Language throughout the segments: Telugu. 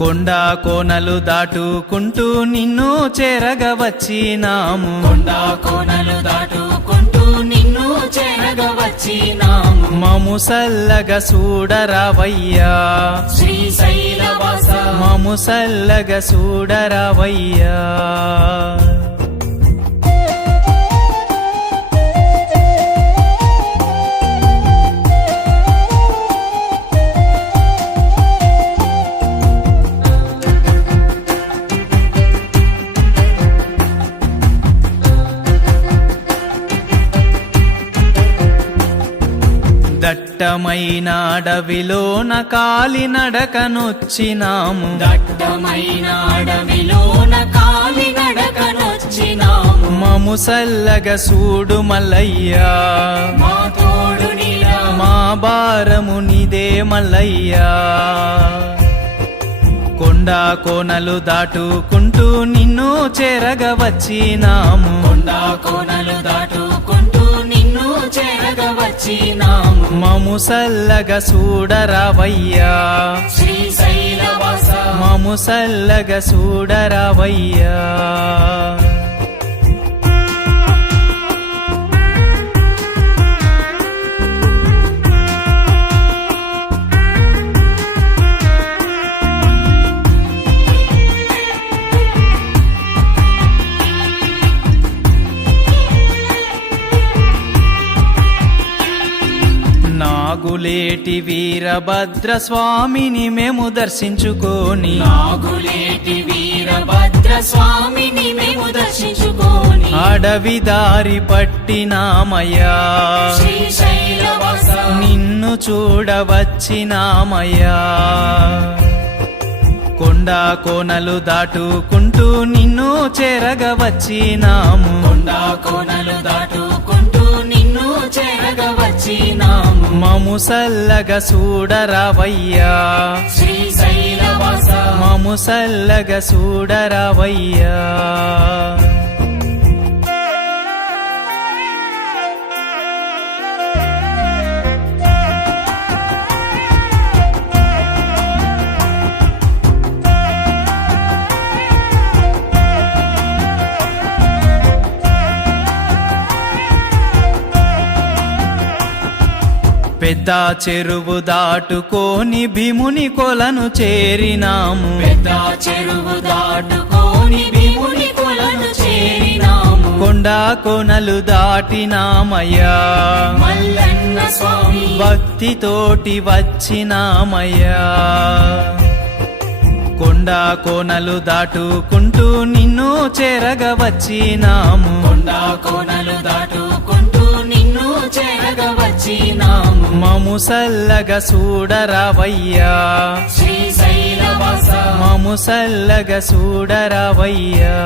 కొండ కోనలు దాటుకుంటూ నిన్ను చేరగా వచ్చినాము. కొండ కోనలు దాటుకుంటూ నిన్ను చేరగా వచ్చినాము. మము సల్లగ చూడరావయ్యా శ్రీశైలవాస, మము సల్లగ చూడరావయ్యా. దట్టమైన అడవిలోన కాలినడకనొచ్చినాము. దట్టమైన అడవిలోన కాలినడకనొచ్చినాము. మము సల్లగ చూడు మల్లయ్యా, మా తోడు నీరా, మా భారము నీదే మల్లయ్యా. కొండ కోనలు దాటుకుంటూ నిన్ను చేరగా వచ్చినాము. కొండ కోనలు దాటుకుంటూ నిన్ను చేరగా వచ్చినాము. మము సల్లగ చూడరావయ్యా శ్రీశైలవాస, మము సల్లగ చూడరావయ్యా. నాగులేటి వీరభద్ర స్వామిని మేము దర్శించుకొని, నాగులేటి వీరభద్ర స్వామిని మేము దర్శించుకొని, అడవి దారి పట్టినామయ్యా శ్రీశైలవాస, నిన్ను చూడవచ్చినామయ్యా. కొండ కోనలు దాటుకుంటూ నిన్ను చేరగా వచ్చినాము. కొండ కోనలు దాటుకుంటూ నిన్ను చేరగా వచ్చినాము. మము సల్లగ చూడరావయ్యా శ్రీశైలవాస, మము సల్లగ చూడరావయ్యా. పెద్ద చెరువు దాటుకొని భీముని కొలను చేరినాము. పెద్ద చెరువు దాటుకొని భీముని కొలను చేరినాము. కొండ కోనలు దాటినామయ్యా మల్లన్న స్వామి, భక్తితోటి వచ్చినామయ్యా. కొండ కోనలు దాటుకుంటూ నిన్ను చేరగా వచ్చినాము. కొండ కోనలు దాటుకుంటూ నిన్ను చేరగా వచ్చినాము. మము సల్లగ చూడరావయ్యా శ్రీశైలవాస, మము సల్లగ చూడరావయ్యా.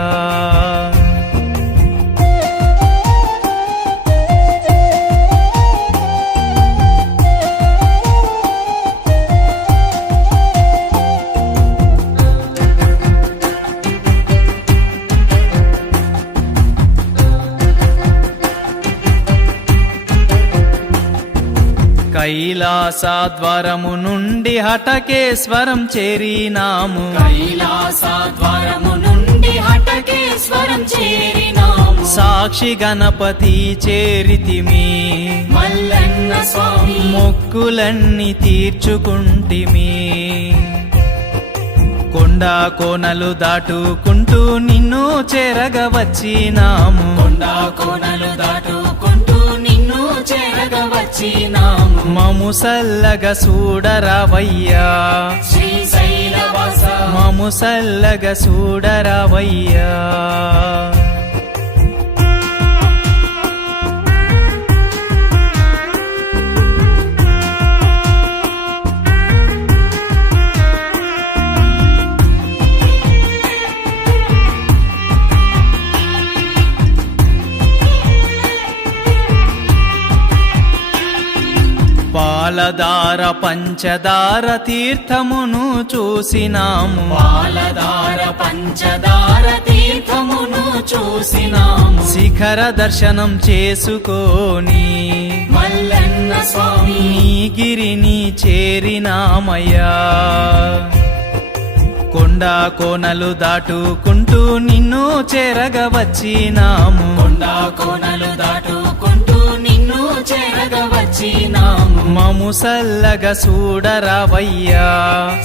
కైలాసద్వారము నుండి హటకేశ్వరం చేరినాము. కైలాసద్వారము నుండి హటకేశ్వరం చేరినాము. సాక్షి గణపతి చేరితిమి, మల్లన్న స్వామి, మొక్కులన్నీ తీర్చుకుంటిమి. కొండ కోనలు దాటుకుంటూ నిన్ను చేరగా వచ్చినాము. కొండ కోనలు దాటుకుంటూ నిన్ను చేరగా వచ్చినాము. మము సల్లగ చూడరావయ్యా శ్రీశైలవాస, మము సల్లగ చూడరావయ్యా. పాలధార పంచదార తీర్థమును చూసినాము. పాలధార పంచదార తీర్థమును చూసినాము. శిఖర దర్శనం చేసుకొని మల్లన్న స్వామి, నీ గిరిని చేరినామయ్యా. కొండ కోనలు దాటుకుంటూ నిన్ను చేరగ వచ్చినాము కొండ కోనలు దాటుకుంటూ నిన్ను చేరగ వచ్చినాము మము సల్లగ చూడరావయ్యా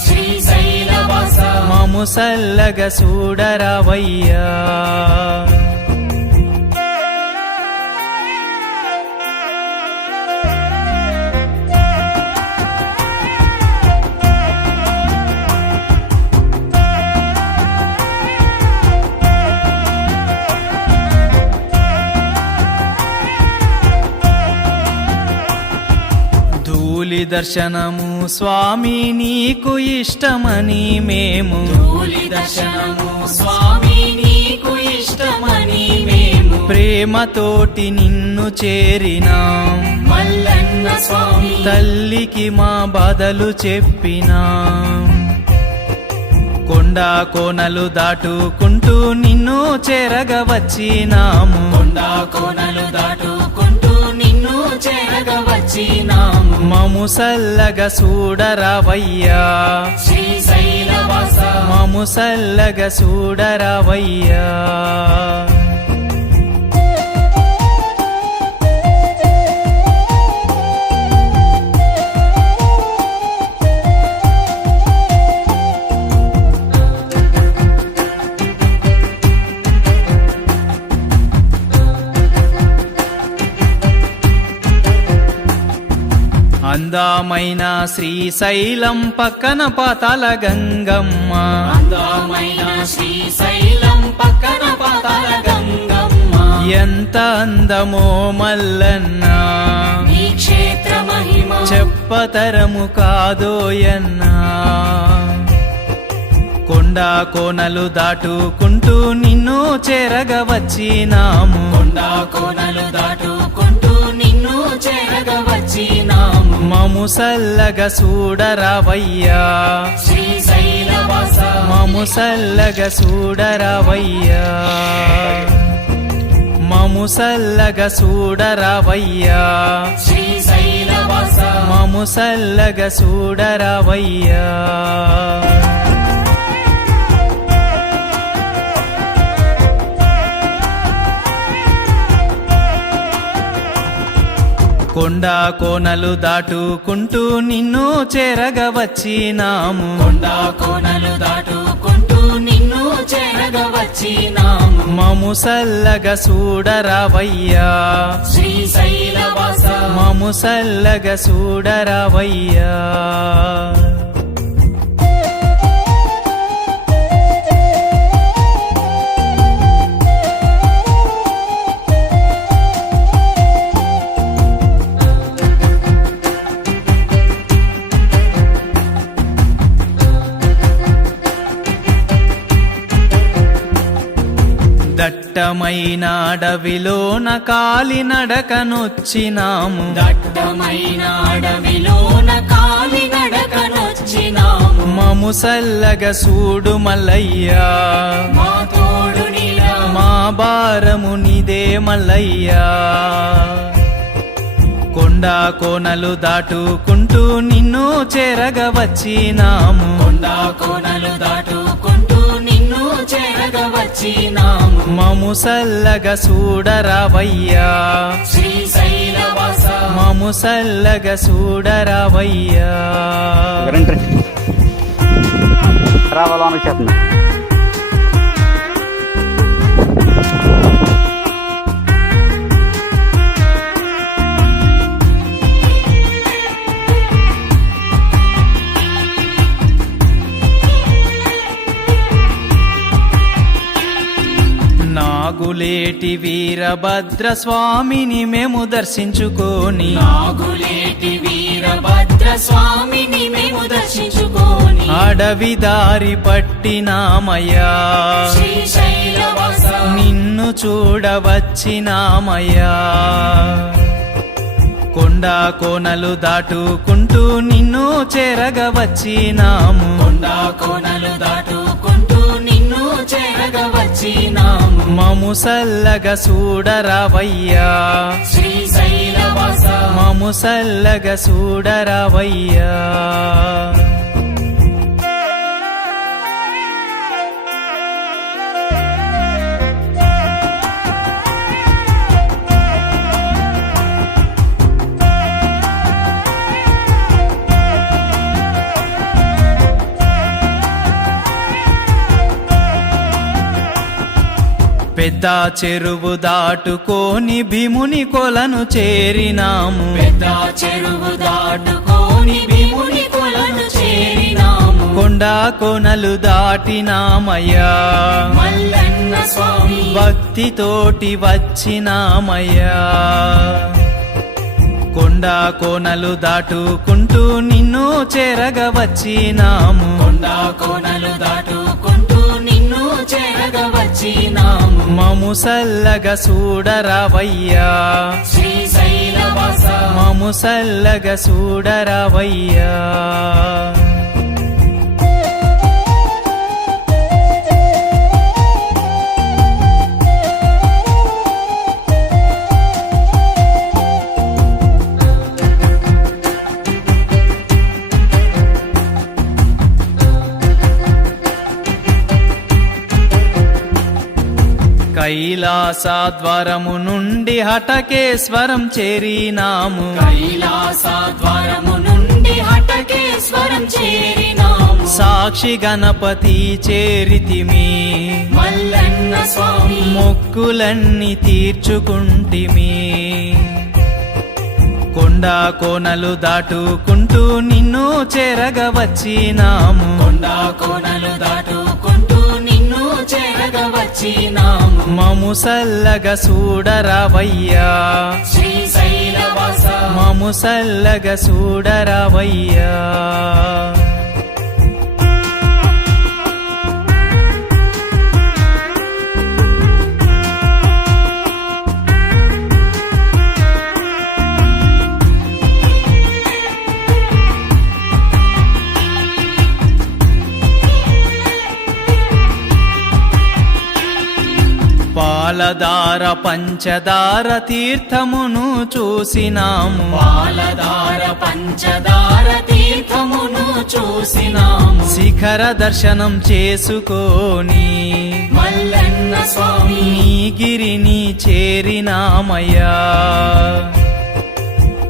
శ్రీశైలవాస మము సల్లగ చూడరావయ్యా ధూళి దర్శనము స్వామి నీకు ఇష్టమని మేము ధూళి దర్శనము స్వామి నీకు ఇష్టమని మేము ప్రేమతోటి నిన్ను చేరినాం మల్లన్న స్వామి తల్లికి మా బాధలు చెప్పినాం కొండ కోనలు దాటుకుంటూ నిన్ను చేరగ వచ్చినాము కొండ కోనలు దాటుకుంటూ నిన్ను చేరగ వచ్చినాము మము సల్లగ చూడరావయ్యా శ్రీశైలవాస మము సల్లగ చూడరావయ్యా అందమైన శ్రీశైలం పక్కన పాతాల గంగమ్మ అందమైన శ్రీశైలం పక్కన పాతాల గంగమ్మ ఎంత అందమో మల్లన్న ఈ క్షేత్ర మహిమ చెప్పతరము కాదోయన్నా కొండ కోనలు దాటుకుంటూ నిన్ను చేరగ వచ్చినాము కొండ కోనలు దాటుకుంటూ నిన్ను చేరగ వచ్చినాము మము సల్లగ చూడరావయ్యా శ్రీశైలవాస మము సల్లగ చూడరావయ్యా మము సల్లగ చూడరావయ్యా శ్రీశైలవాస మము సల్లగ చూడరావయ్యా కొండ కోనలు దాటుకుంటూ నిన్ను చేరగ వచ్చినాము కొండ కోనలు దాటుకుంటూ నిన్ను చేరగ వచ్చినాము మము సల్లగ చూడరావయ్యా శ్రీశైలవాస మము సల్లగ చూడరావయ్యా దట్టమైన అడవిలోన కాలినడకనొచ్చినాము దట్టమైన అడవిలోన కాలినడకనొచ్చినాము మము సల్లగ చూడు మల్లయ్యా మా తోడు నీరా మా భారము నీదే మల్లయ్యా కొండ కోనలు దాటుకుంటూ నిన్ను చేరగ వచ్చినాము కొండ కోనలు దాటుకుంటూ నిన్ను చేరగ వచ్చినాము మము సల్లగ చూడరావయ్యా శ్రీశైలవాస మము సల్లగ చూడరావయ్యా రావాలని చేస్తున్నా నాగులేటి వీరభద్ర స్వామిని మేము దర్శించుకొని నాగులేటి వీరభద్ర స్వామిని మేము దర్శించుకొని అడవి దారి పట్టినామయ్యా శ్రీశైలవాస నిన్ను చూడవచ్చినామయ్యా కొండ కోనలు దాటుకుంటూ నిన్ను చేరగ వచ్చినాము కొండ కోనలు దాటుకుంటూ నిన్ను చేరగ వచ్చినాము మము సల్లగ చూడరావయ్యా శ్రీశైలవాస మము సల్లగ చూడరావయ్యా పెద్ద చెరువు దాటుకొని భీముని కొలను చేరినాము పెద్ద చెరువు దాటుకొని భీముని కొలను చేరినాము కొండ కోనలు దాటినామయ్యా మల్లన్న స్వామి భక్తితోటి వచ్చినామయ్యా కొండ కోనలు దాటుకుంటూ నిన్ను చేరగ వచ్చినాము కొండ కోనలు దాటుకుంటూ నిన్ను చేరగ వచ్చినాము మము సల్లగ చూడరావయ్యా శ్రీశైలవాస మము సల్లగ చూడరావయ్యా కైలాసద్వారము నుండి హటకేశ్వరం చేరినాము కైలాస ద్వారము నుండి హటకేశ్వరం చేరినాము సాక్షి గణపతి చేరితిమి మల్లన్న స్వామి మొక్కులన్నీ తీర్చుకుంటిమి కొండ కోనలు దాటుకుంటూ నిన్ను చేరగ వచ్చినాము కొండ కోనలు దాటుకుంటూ నిన్ను చేరగ వచ్చినాము మము సల్లగ చూడరావయ్యా శ్రీశైలవాస మము సల్లగ చూడరావయ్యా పాలధార పంచదార తీర్థమును చూసినాము పాలధార పంచదార తీర్థమును చూసినాము శిఖర దర్శనం చేసుకొని మల్లన్న స్వామి నీగిరిని చేరినామయ్యా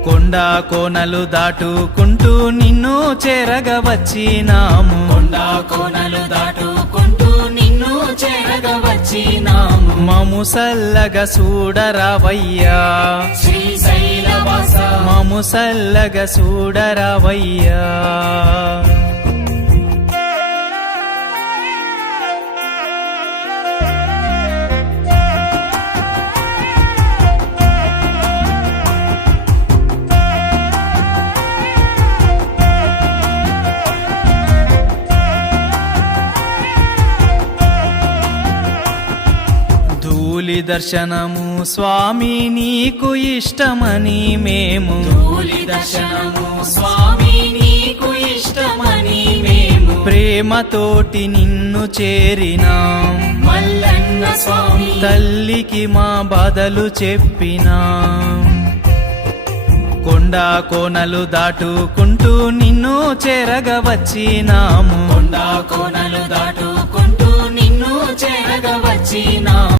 కొండ కోనలు దాటుకుంటూ నిన్ను చేరగ వచ్చినాము కొండ కోనలు దాటుకుంటూ నిన్ను చేరగ వచ్చినాము మము సల్లగ చూడరావయ్యా శ్రీశైలవాస మము సల్లగ చూడరావయ్యా ధూళి దర్శనము స్వామి నీకు ఇష్టమని మేము ధూళి దర్శనము స్వామి నీకు ఇష్టమని మేము ప్రేమతోటి నిన్ను చేరినాం మల్లన్న స్వామి తల్లికి మా బాధలు చెప్పినాం కొండ కోనలు దాటుకుంటూ నిన్ను చేరగ వచ్చినాము కొండ కోనలు దాటుకుంటూ నిన్ను చేరగ వచ్చినాము